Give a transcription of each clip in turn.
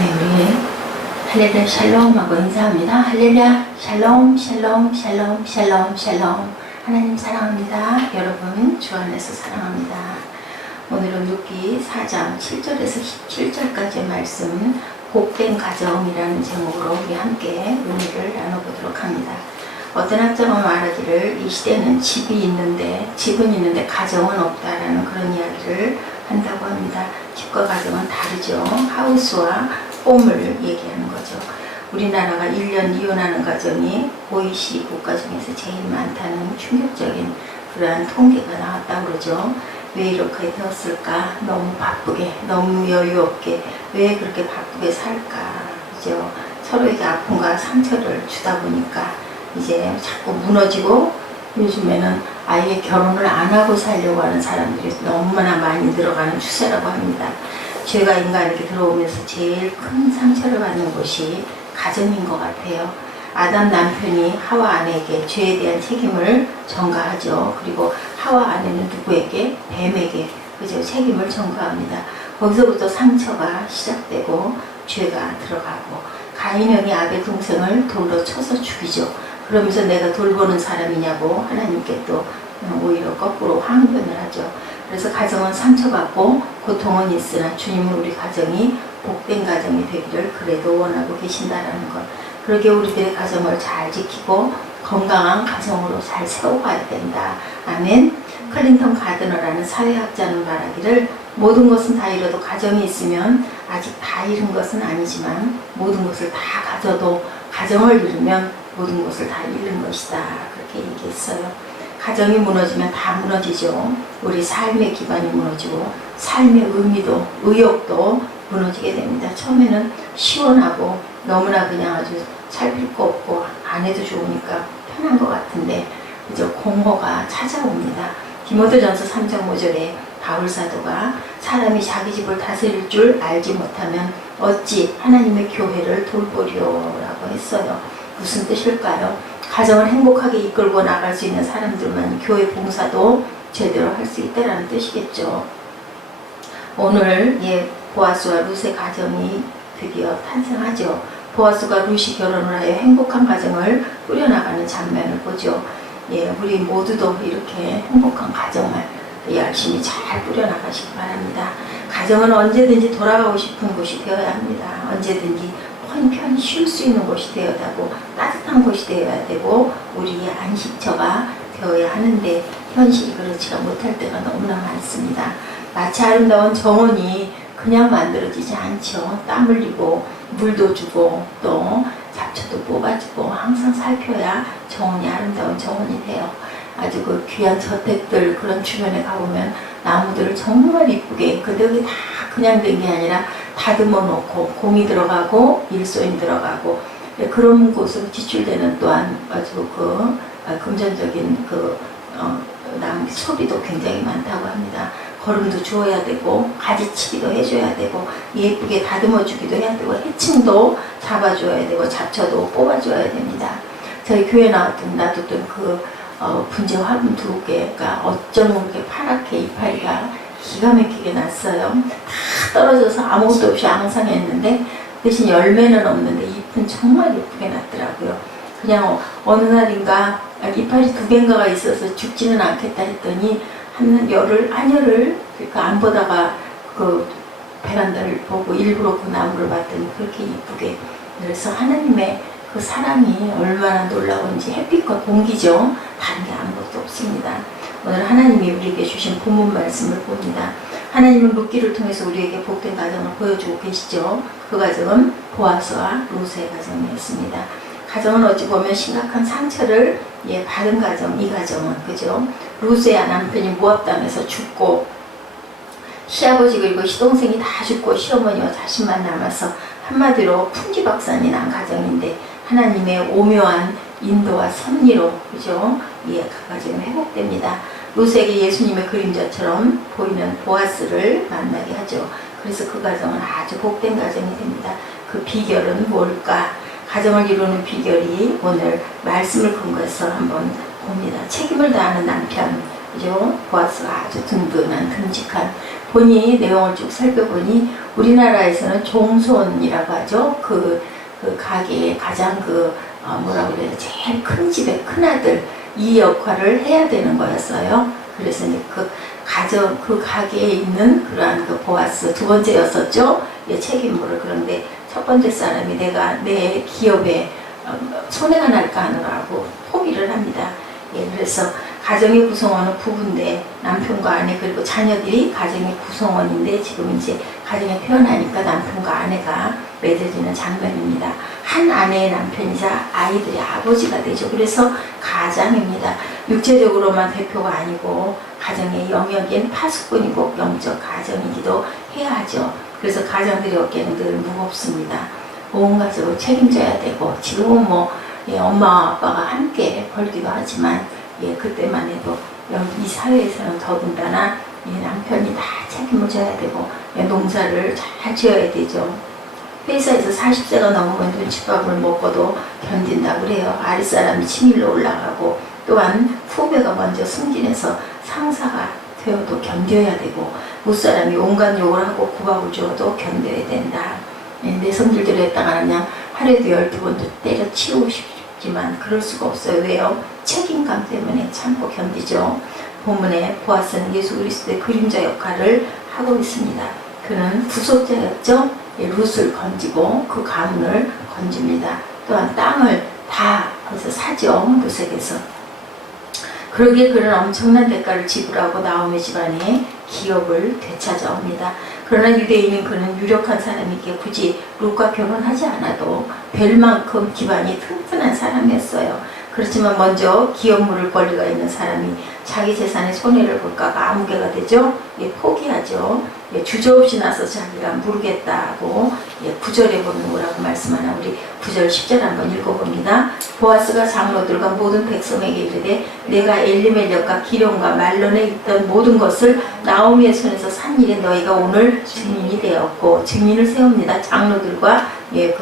네, 우리 할렐루야 샬롬하고 인사합니다. 할렐루야 샬롬 샬롬 샬롬 샬롬 샬롬. 하나님 사랑합니다. 여러분 주 안에서 사랑합니다. 오늘은 룻기 4장 7절에서 17절까지의 말씀, 복된 가정이라는 제목으로 우리 함께 은혜를 나눠보도록 합니다. 어떤 학자가 말하기를 이 시대는 집은 있는데 가정은 없다라는 그런 이야기를 한다고 합니다. 집과 가정은 다르죠. 하우스와 홈을 얘기하는 거죠. 우리나라가 1년 이혼하는 가정이 OECD 국가 중에서 제일 많다는 충격적인 그러한 통계가 나왔다고 그러죠. 왜 이렇게 되었을까? 너무 바쁘게, 너무 여유 없게, 왜 그렇게 바쁘게 살까? 그죠? 서로에게 아픔과 상처를 주다 보니까 이제 자꾸 무너지고, 요즘에는 아예 결혼을 안 하고 살려고 하는 사람들이 너무나 많이 늘어가는 추세라고 합니다. 죄가 인간에게 들어오면서 제일 큰 상처를 받는 곳이 가정인 것 같아요. 아담 남편이 하와 아내에게 죄에 대한 책임을 전가하죠. 그리고 하와 아내는 누구에게? 뱀에게 그죠? 책임을 전가합니다. 거기서부터 상처가 시작되고 죄가 들어가고, 가인 형이 아벨 동생을 돌로 쳐서 죽이죠. 그러면서 내가 돌보는 사람이냐고 하나님께 또 오히려 거꾸로 항변을 하죠. 그래서 가정은 상처받고 고통은 있으나 주님은 우리 가정이 복된 가정이 되기를 그래도 원하고 계신다라는 것. 그러게 우리들의 가정을 잘 지키고 건강한 가정으로 잘 세워가야 된다. 아멘. 클린턴 가드너라는 사회학자는 말하기를 모든 것은 다 잃어도 가정이 있으면 아직 다 잃은 것은 아니지만 모든 것을 다 가져도 가정을 잃으면 모든 것을 다 잃는 것이다. 그렇게 얘기했어요. 가정이 무너지면 다 무너지죠. 우리 삶의 기반이 무너지고 삶의 의미도, 의욕도 무너지게 됩니다. 처음에는 시원하고 너무나 그냥 아주 살필 거 없고 안 해도 좋으니까 편한 것 같은데 이제 공허가 찾아옵니다. 디모데전서 3장 5절에 바울 사도가 사람이 자기 집을 다스릴 줄 알지 못하면 어찌 하나님의 교회를 돌보리오라고 했어요. 무슨 뜻일까요? 가정을 행복하게 이끌고 나갈 수 있는 사람들만 교회 봉사도 제대로 할 수 있다는 뜻이겠죠. 오늘 보아스와 룻의 가정이 드디어 탄생하죠. 보아스가 룻이 결혼을 하여 행복한 가정을 꾸려나가는 장면을 보죠. 우리 모두도 이렇게 행복한 가정을 열심히 잘 꾸려나가시기 바랍니다. 가정은 언제든지 돌아가고 싶은 곳이 되어야 합니다. 언제든지 편히 쉴 수 있는 곳이 되어야 하고 따뜻한 곳이 되어야 되고 우리의 안식처가 되어야 하는데 현실이 그렇지가 못할 때가 너무나 많습니다. 마치 아름다운 정원이 그냥 만들어지지 않죠. 땀 흘리고 물도 주고 또 잡초도 뽑아주고 항상 살펴야 정원이 아름다운 정원이 돼요. 아주 그 귀한 저택들 그런 주변에 가보면 나무들을 정말 이쁘게, 근데 그게 다 그냥 된 게 아니라 다듬어 놓고 공이 들어가고 일손이 들어가고 그런 곳으로 지출되는 또한 아주 그 금전적인 나무 소비도 굉장히 많다고 합니다. 거름도 주어야 되고 가지치기도 해줘야 되고 예쁘게 다듬어 주기도 해야 되고 해충도 잡아줘야 되고 잡초도 뽑아줘야 됩니다. 저희 교회 놔뒀던 그 분재 화분 2개가 어쩜 그렇게 파랗게 이파리가 기가 막히게 났어요. 다 떨어져서 아무것도 없이 앙상했는데 대신 열매는 없는데 잎은 정말 예쁘게 났더라고요. 그냥 어느 날인가 이파리 2개인가가 있어서 죽지는 않겠다 했더니 한여를 그러니까 안 보다가 그 베란다를 보고 일부러 그 나무를 봤더니 그렇게 이쁘게. 그래서 하나님의 그 사랑이 얼마나 놀라운지, 햇빛과 공기죠. 다른 게 아무것도 없습니다. 오늘 하나님이 우리에게 주신 본문 말씀을 봅니다. 하나님은 룻기를 통해서 우리에게 복된 가정을 보여주고 계시죠. 그 가정은 보아스와 룻의 가정이었습니다. 가정은 어찌 보면 심각한 상처를 받은 가정, 이 가정은 그죠. 룻의 남편이 모압 땅에서 죽고 시아버지 그리고 시동생이 다 죽고 시어머니와 자신만 남아서 한마디로 풍지박산이 난 가정인데 하나님의 오묘한 인도와 섭리로 그죠? 그 가정은 회복됩니다. 룻에게 예수님의 그림자처럼 보이는 보아스를 만나게 하죠. 그래서 그 가정은 아주 복된 가정이 됩니다. 그 비결은 뭘까? 가정을 이루는 비결이 오늘 말씀을 근거해서 한번 봅니다. 책임을 다하는 남편, 그죠? 보아스가 아주 든든한 듬직한 본이 내용을 쭉 살펴보니 우리나라에서는 종손이라고 하죠. 그 가게의 가장 뭐라고 그래요? 제일 큰 집의 큰아들 이 역할을 해야 되는 거였어요. 그래서 이제 그 가게에 있는 그러한 보아스 두 번째였었죠. 예, 책임물을. 그런데 첫 번째 사람이 내가 내 기업에 손해가 날까 하느라고 포기를 합니다. 예, 그래서 가정의 구성원은 부부인데 남편과 아내 그리고 자녀들이 가정의 구성원인데 지금 이제 가정에 표현하니까 남편과 아내가 맺어지는 장면입니다. 한 아내의 남편이자 아이들의 아버지가 되죠. 그래서 가장입니다. 육체적으로만 대표가 아니고 가정의 영역인 파수꾼이고 영적 가정이기도 해야 하죠. 그래서 가정들의 어깨는 늘 무겁습니다. 온 가족을 책임져야 되고 지금은 예, 엄마와 아빠가 함께 벌기도 하지만 예, 그때만 해도 이 사회에서는 더군다나 예, 남편이 다 책임을 져야 되고 예, 농사를 잘 지어야 되죠. 회사에서 40세가 넘으면 눈칫밥을 먹고도 견딘다고 그래요. 아랫사람이 치밀로 올라가고 또한 후배가 먼저 승진해서 상사가 되어도 견뎌야 되고 윗사람이 온갖 욕을 하고 구박을 주어도 견뎌야 된다. 예, 내 성질대로 했다가 그냥 하루에도 12번도 때려치우고 싶지만 그럴 수가 없어요. 왜요? 책임감 때문에 참고 견디죠. 본문에 보아스는 예수 그리스도의 그림자 역할을 하고 있습니다. 그는 부속자였죠. 예, 룻을 건지고 그 가문을 건집니다. 또한 땅을 다 거기서 사죠. 룻에게서. 그러기에 그는 엄청난 대가를 지불하고 나오미 집안의 기업을 되찾아옵니다. 그러나 유대인인 그는 유력한 사람이기에 굳이 룻과 결혼하지 않아도 될 만큼 기반이 튼튼한 사람이었어요. 그렇지만 먼저 기업물을 권리가 있는 사람이 자기 재산에 손해를 볼까가 아무개가 되죠. 예, 포기하죠. 예, 주저없이 나서 자기가 모르겠다고 예, 구절해 보는 거라고 말씀하나 우리 9절 10절 한번 읽어봅니다. 보아스가 장로들과 모든 백성에게 이르되 내가 엘리멜렉과 기런과 말론에 있던 모든 것을 나오미의 손에서 산 일에 너희가 오늘 증인이 되었고 증인을 세웁니다. 장로들과 예,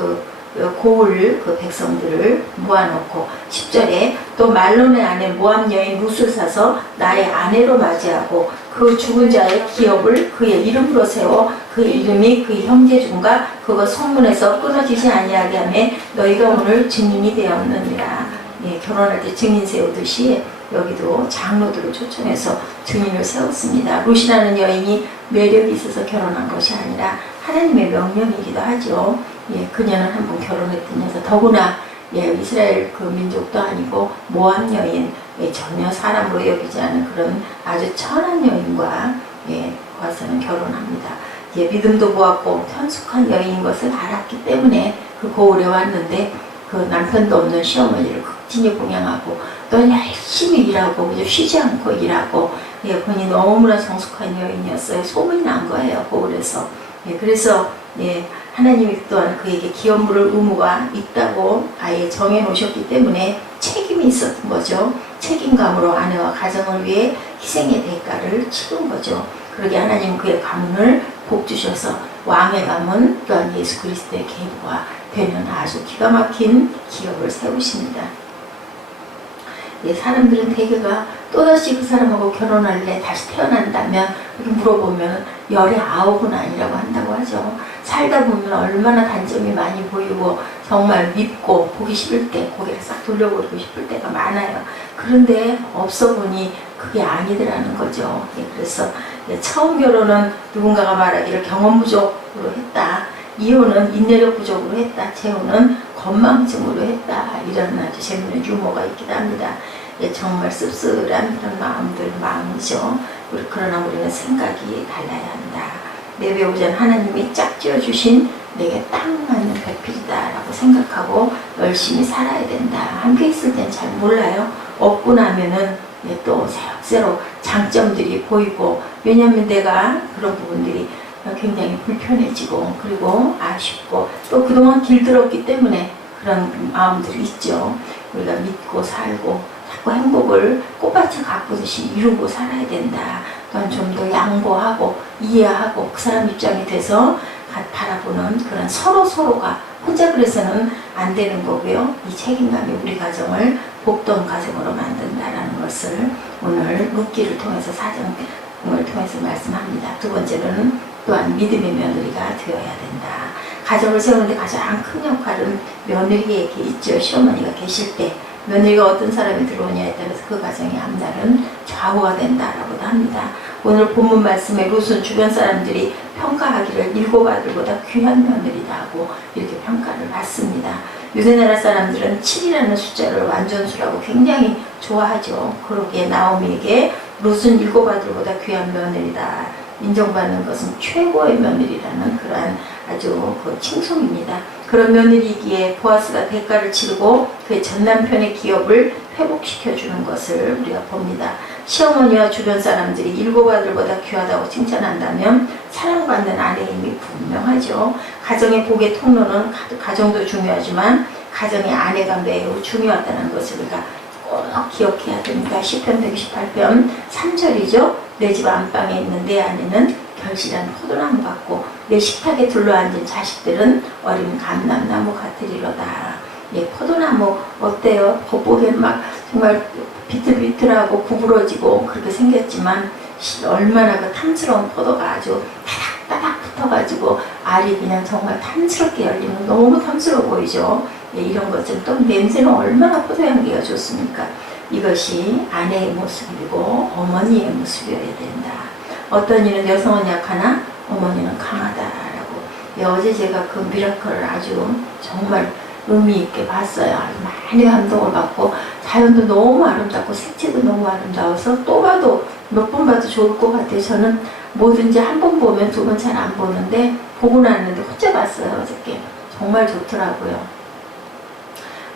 고을 백성들을 모아놓고 10절에 또 말론의 아내 모압 여인 룻을 사서 나의 아내로 맞이하고 그 죽은 자의 기업을 그의 이름으로 세워 그 이름이 그 형제 중과 그가 성문에서 끊어지지 아니하게 하며 너희가 오늘 증인이 되었느니라. 예, 결혼할 때 증인 세우듯이 여기도 장로들을 초청해서 증인을 세웠습니다. 룻이라는 여인이 매력이 있어서 결혼한 것이 아니라 하나님의 명령이기도 하죠. 예, 그녀는 한번 결혼했던 여자, 더구나 예, 이스라엘 민족도 아니고 모압 여인, 예, 전혀 사람으로 여기지 않은 그런 아주 천한 여인과 예, 와서는 결혼합니다. 예, 믿음도 보았고 편숙한 여인인 것을 알았기 때문에 그 고을에 왔는데 그 남편도 없는 시어머니를 극진히 공양하고 또 열심히 일하고 쉬지 않고 일하고 예, 본인이 너무나 성숙한 여인이었어요. 소문이 난 거예요, 고을에서. 예, 그래서 예, 하나님이 또한 그에게 기업물을 의무가 있다고 아예 정해놓으셨기 때문에 책임이 있었던 거죠. 책임감으로 아내와 가정을 위해 희생의 대가를 치른 거죠. 그러게 하나님은 그의 가문을 복주셔서 왕의 가문 또한 예수 그리스도의 계보가 되는 아주 기가 막힌 기업을 세우십니다. 예, 사람들은 대개가 또다시 그 사람하고 결혼할래 다시 태어난다면 이렇게 물어보면 열의 9은 아니라고 한다고 하죠. 살다 보면 얼마나 단점이 많이 보이고 정말 밉고 보기 싫을 때 고개를 싹 돌려버리고 싶을 때가 많아요. 그런데 없어 보니 그게 아니더라는 거죠. 예, 그래서 예, 처음 결혼은 누군가가 말하기를 경험 부족으로 했다. 이혼은 인내력 부족으로 했다. 재혼은 건망증으로 했다. 이런 아주 재미있는 유머가 있기도 합니다. 예, 정말 씁쓸한 그런 마음이죠. 그러나 우리는 생각이 달라야 한다. 내 배우자는 하나님이 짝지어 주신 내게 딱 맞는 배필이다 라고 생각하고 열심히 살아야 된다. 함께 있을 땐 잘 몰라요. 없고 나면은 예, 또 새록새록 장점들이 보이고, 왜냐하면 내가 그런 부분들이 굉장히 불편해지고 그리고 아쉽고 또 그동안 길들었기 때문에 그런 마음들이 있죠. 우리가 믿고 살고 자꾸 행복을 꽃밭을 가꾸듯이 이루고 살아야 된다. 또한 좀 더 양보하고 이해하고 그 사람 입장이 돼서 바라보는 그런 서로가 혼자 그래서는 안 되는 거고요. 이 책임감이 우리 가정을 복된 가정으로 만든다라는 걸 것을 오늘 룻기를 통해서 사정을 통해서 말씀합니다. 두 번째로는 또한 믿음의 며느리가 되어야 된다. 가정을 세우는데 가장 큰 역할은 며느리에게 있죠. 시어머니가 계실 때 며느리가 어떤 사람이 들어오냐에 따라서 그 가정이 앞날은 좌우가 된다라고도 합니다. 오늘 본문 말씀에 룻은 주변 사람들이 평가하기를 7 아들보다 귀한 며느리다 하고 이렇게 평가를 받습니다. 유대나라 사람들은 7이라는 숫자를 완전수라고 굉장히 좋아하죠. 그러기에 나오미에게 룻은 7 아들보다 귀한 며느리다 인정받는 것은 최고의 며느리라는 그러한 아주 그 칭송입니다. 그런 며느리이기에 보아스가 대가를 치르고 그의 전남편의 기업을 회복시켜주는 것을 우리가 봅니다. 시어머니와 주변 사람들이 7 아들보다 귀하다고 칭찬한다면 사랑받는 아내임이 분명하죠. 가정의 복의 통로는 가정도 중요하지만 가정의 아내가 매우 중요하다는 것을 우리가 꼭 기억해야 됩니다. 시편 118편 3절이죠. 내 집 안방에 있는 내 아내는 결실한 포도나무 같고 내 식탁에 둘러앉은 자식들은 어린 감람나무 같으리로다. 예, 포도나무 어때요? 겉보기에는 막 정말 비틀비틀하고 구부러지고 그렇게 생겼지만 얼마나 그 탐스러운 포도가 아주 따닥따닥 붙어가지고 알이 그냥 정말 탐스럽게 열리면 너무 탐스러워 보이죠. 예, 이런 것처럼 또 냄새는 얼마나 포도향기가 좋습니까? 이것이 아내의 모습이고 어머니의 모습이어야 된다. 어떤 이는 여성은 약하나 어머니는 강하다라고. 예, 어제 제가 그 미라클을 아주 정말 의미 있게 봤어요. 아주 많이 감동을 받고 자연도 너무 아름답고 색채도 너무 아름다워서 또 봐도 몇 번 봐도 좋을 것 같아요. 저는 뭐든지 한 번 보면 두 번 잘 안 보는데 보고 났는데 혼자 봤어요. 어저께 정말 좋더라고요.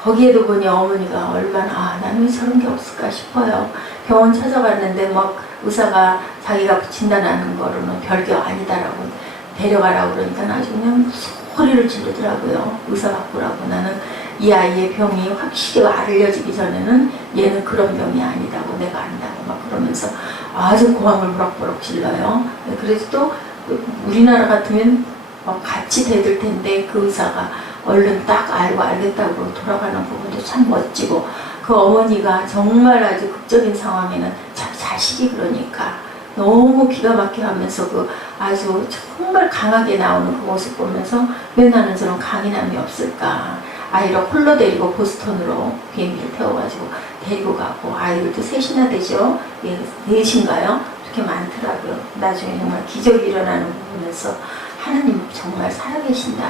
거기에도 보니 어머니가 얼마나 나는 왜 저런 게 없을까 싶어요. 병원 찾아갔는데 막 의사가 자기가 진단하는 거로는 별게 아니다라고 데려가라고 그러니까 아주 그냥 소리를 지르더라고요. 의사 바꾸라고. 나는 이 아이의 병이 확실히 알려지기 전에는 얘는 그런 병이 아니다고 내가 안다고 막 그러면서 아주 고함을 무럭무럭 질러요. 그래서 또 우리나라 같으면 같이 대들 텐데 그 의사가 얼른 딱 알고 알겠다고 돌아가는 부분도 참 멋지고 그 어머니가 정말 아주 극적인 상황에는 자식이 그러니까 너무 기가 막히게 하면서 그 아주 정말 강하게 나오는 그 모습 보면서 왜 나는 저런 강인함이 없을까. 아이를 홀로 데리고 보스턴으로 비행기를 태워가지고 데리고 가고 아이들도 셋이나 되죠. 예, 넷인가요? 그렇게 많더라고요. 나중에 정말 기적이 일어나는 부분에서 하나님 정말 살아계신다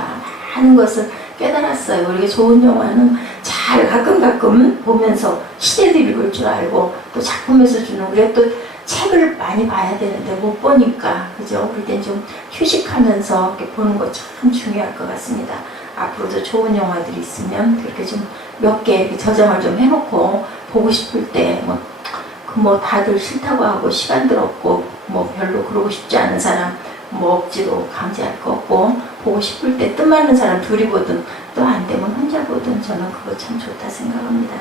하는 것을 깨달았어요. 우리가 좋은 영화는 잘 가끔 보면서 시대도 읽을 줄 알고 또 작품에서 주는 우리가 또 책을 많이 봐야 되는데 못 보니까 그죠? 그럴 땐 좀 휴식하면서 이렇게 보는 거 참 중요할 것 같습니다. 앞으로도 좋은 영화들이 있으면 그렇게 좀 몇 개 저장을 좀 해놓고 보고 싶을 때 뭐 다들 싫다고 하고 시간들 없고 뭐 별로 그러고 싶지 않은 사람 뭐 억지로 강제할 거 없고 보고 싶을 때 뜻맞는 사람 둘이 보든 또 안 되면 혼자 보든 저는 그거 참 좋다 생각합니다.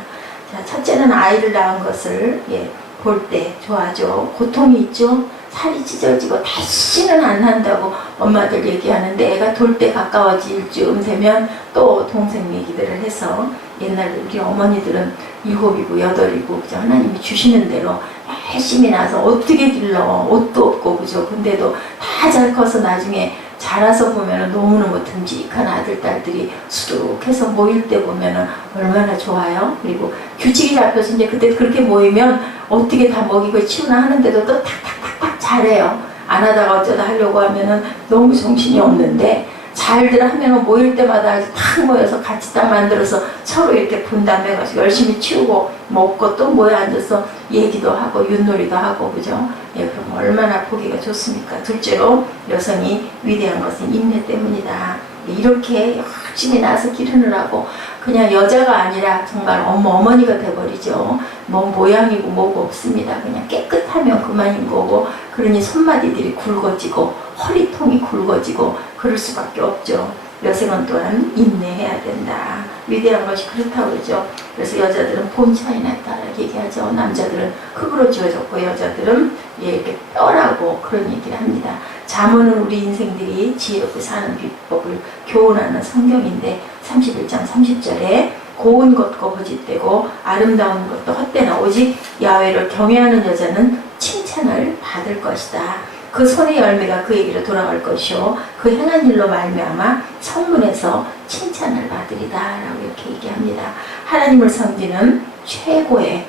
자, 첫째는 아이를 낳은 것을 볼 때 좋아하죠. 고통이 있죠. 살이 찢어지고 다시는 안 한다고 엄마들 얘기하는데 애가 돌 때 가까워질 즈음 되면 또 동생 얘기들을 해서 옛날 우리 어머니들은 7이고 8이고 그죠? 하나님이 주시는 대로 열심히 나서 어떻게 길러 옷도 없고 그죠? 근데도 다 잘 커서 나중에 자라서 보면은 너무너무 듬직한 아들 딸들이 수둑해서 모일 때 보면은 얼마나 좋아요. 그리고 규칙이 잡혀서 이제 그때 그렇게 모이면 어떻게 다 먹이고 치우나 하는데도 또 탁탁탁탁 잘해요. 안 하다가 어쩌다 하려고 하면은 너무 정신이 없는데 잘들 하면은 모일 때마다 탁 모여서 같이 딱 만들어서 서로 이렇게 분담해가지고 열심히 치우고 먹고 또 모여 앉아서 얘기도 하고 윷놀이도 하고 그죠? 예, 그럼 얼마나 보기가 좋습니까? 둘째로 여성이 위대한 것은 인내 때문이다. 이렇게 열심히 나서 기르느라고 그냥 여자가 아니라 정말 어머니가 돼버리죠. 뭐 모양이고 뭐고 없습니다. 그냥 깨끗하면 그만인 거고 그러니 손마디들이 굵어지고 허리통이 굵어지고 그럴 수밖에 없죠. 여성은 또한 인내해야 된다. 위대한 것이 그렇다고 그러죠. 그래서 여자들은 본 차이 났다 얘기하죠. 남자들은 흙으로 지어졌고 여자들은 이렇게 뼈라고 그런 얘기를 합니다. 잠언은 우리 인생들이 지혜롭게 사는 비법을 교훈하는 성경인데 31장 30절에 고운 것과 거짓되고 아름다운 것도 헛되나 오직 야훼를 경외하는 여자는 칭찬을 받을 것이다. 그 손의 열매가 그에게로 돌아갈 것이요 그 행한 일로 말미암아 성문에서 칭찬을 받으리다 라고 이렇게 얘기합니다. 하나님을 섬기는 최고의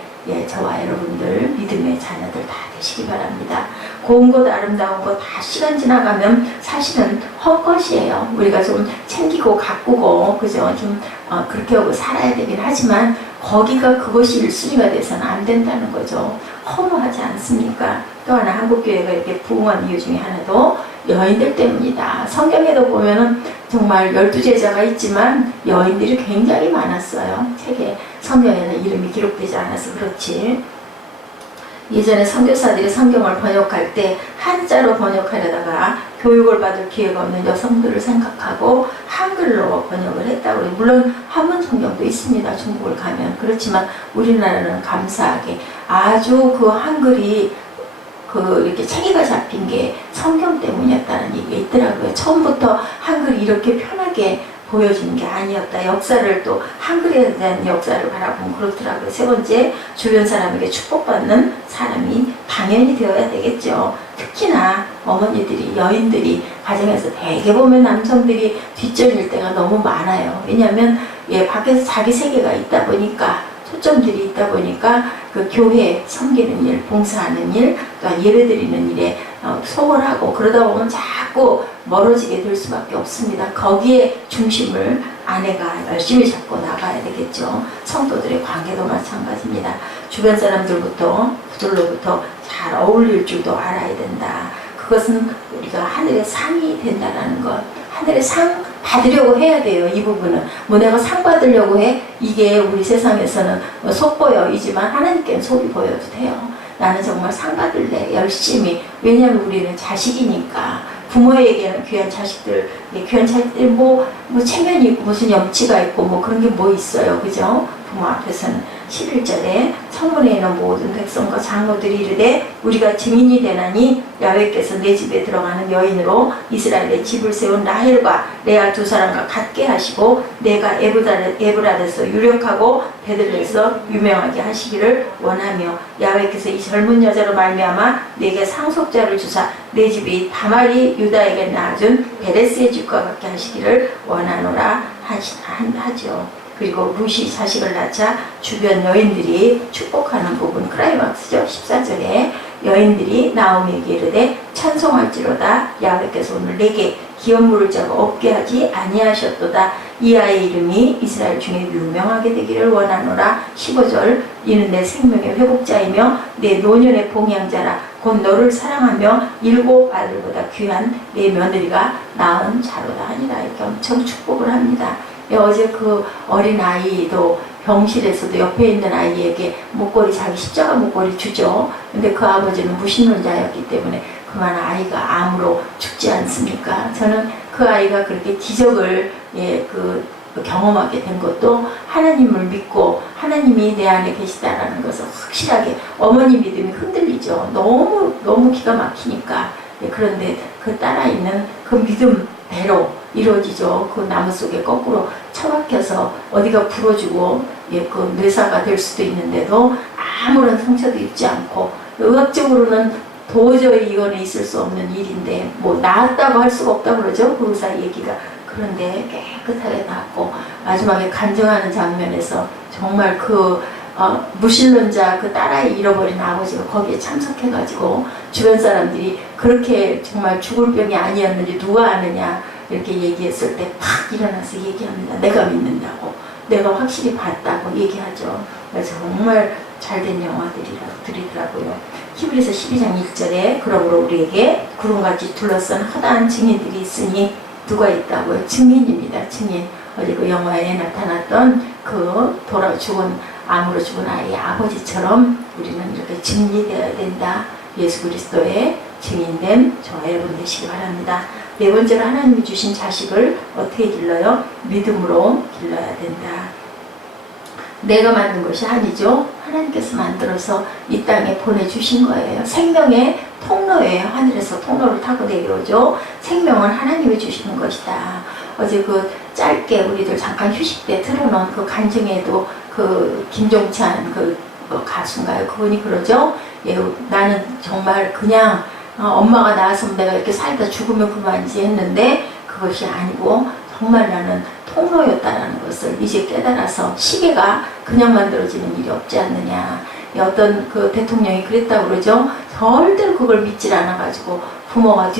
저와 여러분들 믿음의 자녀들 다 되시기 바랍니다. 고운 것 아름다운 것 다 시간 지나가면 사실은 헛것이에요. 우리가 좀 챙기고 가꾸고 그죠? 좀 그렇게 하고 살아야 되긴 하지만 거기가 그것이 1순위가 돼서는 안 된다는 거죠. 허무하지 않습니까? 또 하나 한국교회가 이렇게 부흥한 이유 중에 하나도 여인들 때문이다. 성경에도 보면은 정말 12제자가 있지만 여인들이 굉장히 많았어요. 책에 성경에는 이름이 기록되지 않아서 그렇지. 예전에 선교사들이 성경을 번역할 때 한자로 번역하려다가 교육을 받을 기회가 없는 여성들을 생각하고 한글로 번역을 했다고 해요. 물론 한문 성경도 있습니다. 중국을 가면. 그렇지만 우리나라는 감사하게 아주 그 한글이 이렇게 체계가 잡힌 게 성경 때문이었다는 얘기가 있더라고요. 처음부터 한글이 이렇게 편하게 보여지는 게 아니었다. 역사를 또 한글에 대한 역사를 바라보면 그렇더라고요. 세 번째, 주변 사람에게 축복받는 사람이 당연히 되어야 되겠죠. 특히나 어머니들이, 여인들이 가정에서 대개 보면 남성들이 뒷전일 때가 너무 많아요. 왜냐하면 밖에서 자기 세계가 있다 보니까 초점들이 있다 보니까 그 교회 섬기는 일, 봉사하는 일, 또 예배드리는 일에 소홀하고 그러다 보면 자꾸 멀어지게 될 수밖에 없습니다. 거기에 중심을 아내가 열심히 잡고 나가야 되겠죠. 성도들의 관계도 마찬가지입니다. 주변 사람들부터 그들로부터 잘 어울릴 줄도 알아야 된다. 그것은 우리가 하늘의 상이 된다는 것. 하늘의 상 받으려고 해야 돼요. 이 부분은 내가 상 받으려고 해 이게 우리 세상에서는 속보여이지만 하나님께는 속이 보여도 돼요. 나는 정말 상 받을래 열심히. 왜냐하면 우리는 자식이니까. 부모에게는 귀한 자식들 뭐 체면이 있고 무슨 염치가 있고 뭐 그런 게 뭐 있어요. 그죠? 부모 앞에서는 11절에 성문에 있는 모든 백성과 장로들이 이르되 우리가 증인이 되나니 야훼께서 내 집에 들어가는 여인으로 이스라엘의 집을 세운 라헬과 레아 두 사람과 같게 하시고 내가 에브라데서 유력하고 베들레에서 유명하게 하시기를 원하며 야훼께서 이 젊은 여자로 말미암아 내게 상속자를 주사 내 집이 다말이 유다에게 낳아준 베레스의 집과 같게 하시기를 원하노라 하죠. 그리고 룻이 자식을 낳자 주변 여인들이 축복하는 부분 크라이막스죠. 14절에 여인들이 나오미에게 이르되 찬송할지로다 야훼께서 오늘 내게 기업 물을 자가 없게 하지 아니하셨도다. 이 아이의 이름이 이스라엘 중에 유명하게 되기를 원하노라. 15절 이는 내 생명의 회복자이며 내 노년의 봉양자라. 곧 너를 사랑하며 일곱 아들보다 귀한 내 며느리가 낳은 자로다 하니라. 이렇게 엄청 축복을 합니다. 어제 그 어린 아이도 병실에서도 옆에 있는 아이에게 목걸이, 자기 십자가 목걸이 주죠. 근데 그 아버지는 무신론자였기 때문에 그만 아이가 암으로 죽지 않습니까? 저는 그 아이가 그렇게 기적을 경험하게 된 것도 하나님을 믿고 하나님이 내 안에 계시다라는 것을 확실하게 어머니 믿음이 흔들리죠. 너무 기가 막히니까. 그런데 그 따라있는 그 믿음대로 이루어지죠. 그 나무 속에 거꾸로 처박혀서 어디가 부러지고 그 뇌사가 될 수도 있는데도 아무런 상처도 입지 않고 의학적으로는 도저히 이거는 있을 수 없는 일인데 뭐 나았다고 할 수가 없다고 그러죠. 그 의사 얘기가. 그런데 깨끗하게 나았고 마지막에 간증하는 장면에서 정말 무신론자 그 딸아이 잃어버린 아버지가 거기에 참석해가지고 주변 사람들이 그렇게 정말 죽을 병이 아니었는지 누가 아느냐 이렇게 얘기했을 때 팍 일어나서 얘기합니다. 내가 믿는다고, 내가 확실히 봤다고 얘기하죠. 그래서 정말 잘된 영화들이더라고요. 히브리서 12장 1절에 그러므로 우리에게 구름같이 둘러싼 허다한 증인들이 있으니 누가 있다고요? 증인입니다. 증인. 어제 그 영화에 나타났던 그 암으로 죽은 아이의 아버지처럼 우리는 이렇게 증인이 되어야 된다. 예수 그리스도의 증인된 저와 여러분 되시기 바랍니다. 네 번째로 하나님이 주신 자식을 어떻게 길러요? 믿음으로 길러야 된다. 내가 만든 것이 아니죠. 하나님께서 만들어서 이 땅에 보내주신 거예요. 생명의 통로예요. 하늘에서 통로를 타고 내려오죠. 생명은 하나님이 주시는 것이다. 어제 그 짧게 우리들 잠깐 휴식 때 틀어놓은 그 간증에도 그 김종찬 그 가수인가요? 그분이 그러죠. 예, 나는 정말 그냥 엄마가 낳았으면 내가 이렇게 살다 죽으면 그만이지 했는데 그것이 아니고 정말 나는 통로였다라는 것을 이제 깨달아서 시계가 그냥 만들어지는 일이 없지 않느냐. 어떤 그 대통령이 그랬다고 그러죠. 절대로 그걸 믿질 않아가지고 부모가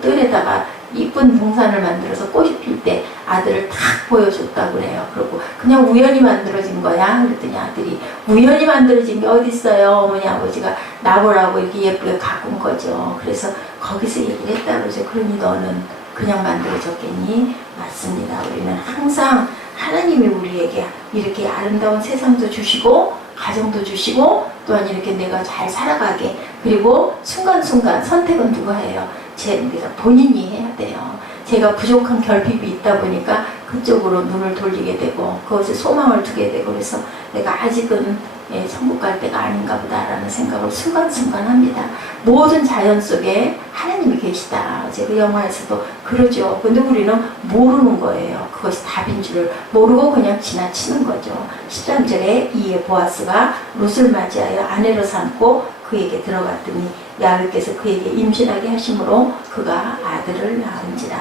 뜰에다가 이쁜 동산을 만들어서 꽃이 필 때 아들을 탁 보여줬다고 그래요. 그리고 그냥 우연히 만들어진 거야. 그랬더니 아들이 우연히 만들어진 게 어디 있어요. 어머니 아버지가 나보라고 이렇게 예쁘게 가꾼 거죠. 그래서 거기서 얘기를 했다고 그러죠. 그러니 너는 그냥 만들어졌겠니? 맞습니다. 우리는 항상 하나님이 우리에게 이렇게 아름다운 세상도 주시고 가정도 주시고 또한 이렇게 내가 잘 살아가게 그리고 순간순간 선택은 누가 해요? 내가 본인이 해야 돼요. 제가 부족한 결핍이 있다 보니까 그쪽으로 눈을 돌리게 되고 그것에 소망을 두게 되고 그래서 내가 아직은 천국 갈 때가 아닌가 보다라는 생각을 순간순간 합니다. 모든 자연 속에 하나님이 계시다. 어제 그 영화에서도 그러죠. 근데 우리는 모르는 거예요. 그것이 답인 줄을 모르고 그냥 지나치는 거죠. 13절에 이에 보아스가 룻을 맞이하여 아내로 삼고 그에게 들어갔더니 야훼께서 그에게 임신하게 하심으로 그가 아들을 낳은지라.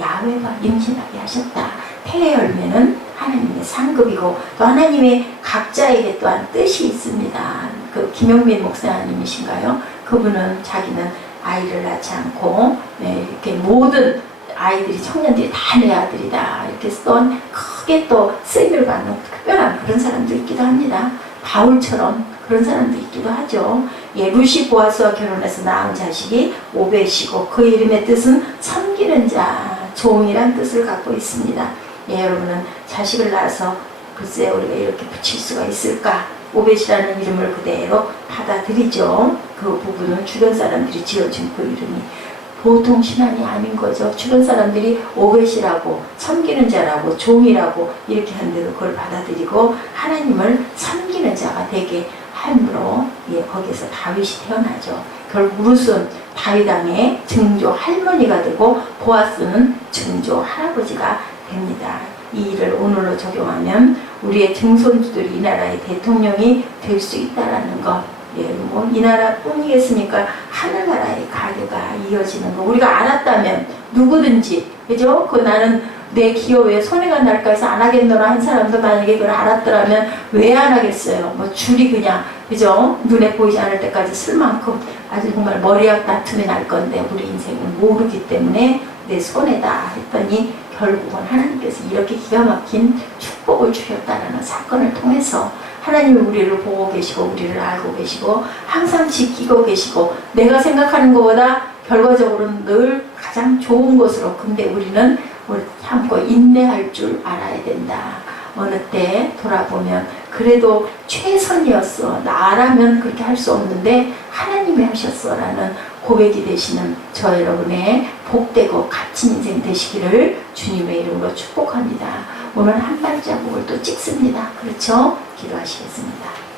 야훼가 임신하게 하셨다. 태의 열매는 하나님의 상급이고 또 하나님의 각자에게 또한 뜻이 있습니다. 그 김영민 목사님이신가요? 그분은 자기는 아이를 낳지 않고 이렇게 모든 아이들이 청년들이 다 내 아들이다 이렇게 써 크게 또 쓰임을 받는 특별한 그런 사람도 있기도 합니다. 바울처럼 그런 사람도 있기도 하죠. 룻이 보아스와 결혼해서 낳은 자식이 오벳이고 그 이름의 뜻은 섬기는 자, 종이란 뜻을 갖고 있습니다. 여러분은 자식을 낳아서 글쎄 우리가 이렇게 붙일 수가 있을까? 오벳이라는 이름을 그대로 받아들이죠. 그 부분은 주변 사람들이 지어준 그 이름이 보통 신앙이 아닌 거죠. 주변 사람들이 오벳이라고 섬기는 자라고 종이라고 이렇게 하는데도 그걸 받아들이고 하나님을 섬기는 자가 되게 함으로 거기에서 다윗이 태어나죠. 결국 룻은 다윗 왕의 증조 할머니가 되고 보아스는 증조 할아버지가 됩니다. 이 일을 오늘로 적용하면 우리의 증손주들이 이 나라의 대통령이 될 수 있다라는 것. 뭐 이 나라 뿐이겠습니까? 하늘나라의 가계가 이어지는 거 우리가 알았다면 누구든지 그죠? 나는 내 기업에 손해가 날까 해서 안 하겠노라 한 사람도 만약에 그걸 알았더라면 왜 안 하겠어요? 뭐 줄이 그냥 그죠? 눈에 보이지 않을 때까지 쓸 만큼 아주 정말 머리약 다툼이 날 건데 우리 인생은 모르기 때문에 내 손해다 했더니 결국은 하나님께서 이렇게 기가 막힌 축복을 주셨다는 사건을 통해서 하나님이 우리를 보고 계시고 우리를 알고 계시고 항상 지키고 계시고 내가 생각하는 것보다 결과적으로는 늘 가장 좋은 것으로 근데 우리는 참고 인내할 줄 알아야 된다. 어느 때 돌아보면 그래도 최선이었어. 나라면 그렇게 할 수 없는데 하나님이 하셨어 라는 고백이 되시는 저 여러분의 복되고 값진 인생 되시기를 주님의 이름으로 축복합니다. 오늘 한 발자국을 또 찍습니다. 그렇죠? 기도하시겠습니다.